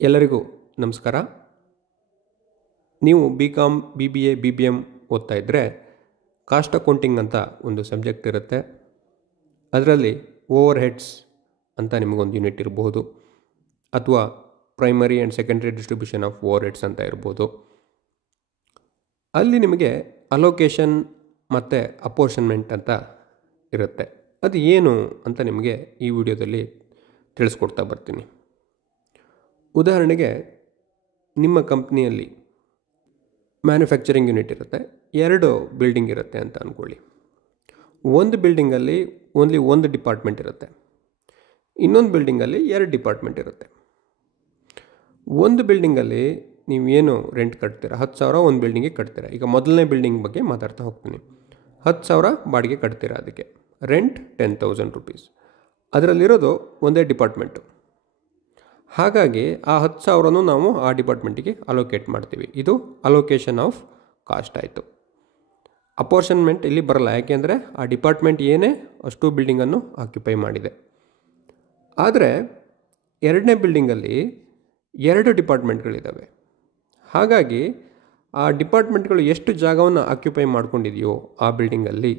ಎಲ್ಲರಿಗೂ ನಮಸ್ಕಾರ. ನೀವು BCom, BBA, BBM ಓದ್ತಾ ಇದ್ದರೆ ಕಾಸ್ಟ್ ಅಕೌಂಟಿಂಗ್ ಅಂತ ಒಂದು ಸಬ್ಜೆಕ್ಟ್ ಇರುತ್ತೆ. ಅದರಲ್ಲಿ ಓವರ್ ಹೆಡ್ಸ್ ಅಂತ ನಿಮಗೊಂದು ಯೂನಿಟ್ ಇರ್ಬೋದು, ಅಥವಾ primary and secondary distribution of over heads ಅಂತ ಇರ್ಬೋದು. ಅಲ್ಲಿ ನಿಮಗೆ ಅಲೋಕೇಶನ್ ಮತ್ತು ಅಪೋರ್ಷನ್ಮೆಂಟ್ ಅಂತ ಇರುತ್ತೆ. ಅದು ಏನು ಅಂತ ನಿಮಗೆ ಈ ವಿಡಿಯೋದಲ್ಲಿ ತಿಳಿಸ್ಕೊಡ್ತಾ ಬರ್ತೀನಿ. ಉದಾಹರಣೆಗೆ, ನಿಮ್ಮ ಕಂಪ್ನಿಯಲ್ಲಿ ಮ್ಯಾನುಫ್ಯಾಕ್ಚರಿಂಗ್ ಯೂನಿಟ್ ಇರುತ್ತೆ, 2 ಬಿಲ್ಡಿಂಗ್ ಇರುತ್ತೆ ಅಂತ ಅಂದ್ಕೊಳ್ಳಿ. ಒಂದು ಬಿಲ್ಡಿಂಗಲ್ಲಿ ಓನ್ಲಿ ಒಂದು ಡಿಪಾರ್ಟ್ಮೆಂಟ್ ಇರುತ್ತೆ, ಇನ್ನೊಂದು ಬಿಲ್ಡಿಂಗಲ್ಲಿ 2 ಡಿಪಾರ್ಟ್ಮೆಂಟ್ ಇರುತ್ತೆ. ಒಂದು ಬಿಲ್ಡಿಂಗಲ್ಲಿ ನೀವೇನು ರೆಂಟ್ ಕಟ್ತೀರಾ, 10,000 ಒಂದು ಬಿಲ್ಡಿಂಗಿಗೆ ಕಟ್ತೀರಾ. ಈಗ ಮೊದಲನೇ ಬಿಲ್ಡಿಂಗ್ ಬಗ್ಗೆ ಮಾತಾಡ್ತಾ ಹೋಗ್ತೀನಿ. 10,000 ಬಾಡಿಗೆ ಕಟ್ತೀರಾ, ಅದಕ್ಕೆ ರೆಂಟ್ 10,000 ರುಪೀಸ್. ಅದರಲ್ಲಿರೋದು ಒಂದೇ ಡಿಪಾರ್ಟ್ಮೆಂಟು. ಹಾಗಾಗಿ ಆ 10,000 ನಾವು ಆ ಡಿಪಾರ್ಟ್ಮೆಂಟಿಗೆ ಅಲೋಕೇಟ್ ಮಾಡ್ತೀವಿ. ಇದು ಅಲೋಕೇಶನ್ ಆಫ್ ಕಾಸ್ಟ್ ಆಯಿತು. ಅಪೋರ್ಷನ್ಮೆಂಟ್ ಇಲ್ಲಿ ಬರಲ್ಲ, ಯಾಕೆಂದರೆ ಆ ಡಿಪಾರ್ಟ್ಮೆಂಟ್ ಏನೇ ಅಷ್ಟು ಬಿಲ್ಡಿಂಗನ್ನು ಆಕ್ಯುಪೈ ಮಾಡಿದೆ. ಆದರೆ 2ನೇ ಬಿಲ್ಡಿಂಗಲ್ಲಿ 2 ಡಿಪಾರ್ಟ್ಮೆಂಟ್ಗಳಿದ್ದಾವೆ. ಹಾಗಾಗಿ ಆ ಡಿಪಾರ್ಟ್ಮೆಂಟ್ಗಳು ಎಷ್ಟು ಜಾಗವನ್ನು ಆಕ್ಯುಪೈ ಮಾಡ್ಕೊಂಡಿದೆಯೋ ಆ ಬಿಲ್ಡಿಂಗಲ್ಲಿ,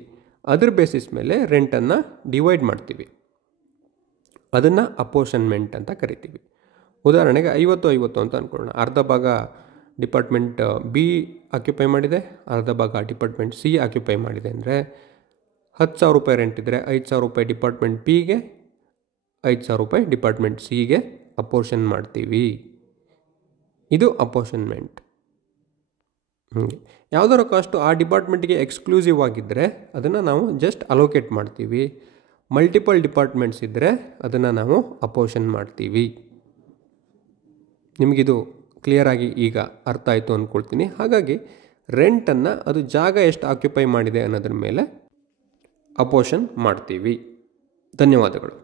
ಅದ್ರ ಬೇಸಿಸ್ ಮೇಲೆ ರೆಂಟನ್ನು ಡಿವೈಡ್ ಮಾಡ್ತೀವಿ. ಅದನ್ನು ಅಪೋರ್ಷನ್ಮೆಂಟ್ ಅಂತ ಕರಿತೀವಿ. ಉದಾಹರಣೆಗೆ 50-50 ಅಂತ ಅಂದ್ಕೊಳ್ಳೋಣ. ಅರ್ಧ ಭಾಗ ಡಿಪಾರ್ಟ್ಮೆಂಟ್ ಬಿ ಆಕ್ಯುಪೈ ಮಾಡಿದೆ, ಅರ್ಧ ಭಾಗ ಡಿಪಾರ್ಟ್ಮೆಂಟ್ ಸಿ ಆಕ್ಯುಪೈ ಮಾಡಿದೆ. ಅಂದರೆ 10,000 ರೂಪಾಯಿ ರೆಂಟ್ ಇದ್ದರೆ 5,000 ರೂಪಾಯಿ ಡಿಪಾರ್ಟ್ಮೆಂಟ್ ಬಿಗೆ, 5,000 ರೂಪಾಯಿ ಡಿಪಾರ್ಟ್ಮೆಂಟ್ ಸಿಗೆ ಅಪೋರ್ಷನ್ ಮಾಡ್ತೀವಿ. ಇದು ಅಪೋರ್ಷನ್ಮೆಂಟ್. ಯಾವುದಾದ್ರು ಕಾಸ್ಟು ಆ ಡಿಪಾರ್ಟ್ಮೆಂಟ್ಗೆ ಎಕ್ಸ್ಕ್ಲೂಸಿವ್ ಆಗಿದ್ದರೆ ಅದನ್ನು ನಾವು ಜಸ್ಟ್ ಅಲೋಕೇಟ್ ಮಾಡ್ತೀವಿ. ಮಲ್ಟಿಪಲ್ ಡಿಪಾರ್ಟ್ಮೆಂಟ್ಸ್ ಇದ್ದರೆ ಅದನ್ನು ನಾವು ಅಪೋರ್ಷನ್ ಮಾಡ್ತೀವಿ. ನಿಮಗಿದು ಕ್ಲಿಯರಾಗಿ ಈಗ ಅರ್ಥ ಆಯಿತು ಅಂದ್ಕೊಳ್ತೀನಿ. ಹಾಗಾಗಿ ರೆಂಟನ್ನು ಅದು ಜಾಗ ಎಷ್ಟು ಆಕ್ಯುಪೈ ಮಾಡಿದೆ ಅನ್ನೋದ್ರ ಮೇಲೆ ಅಪೋರ್ಷನ್ ಮಾಡ್ತೀವಿ. ಧನ್ಯವಾದಗಳು.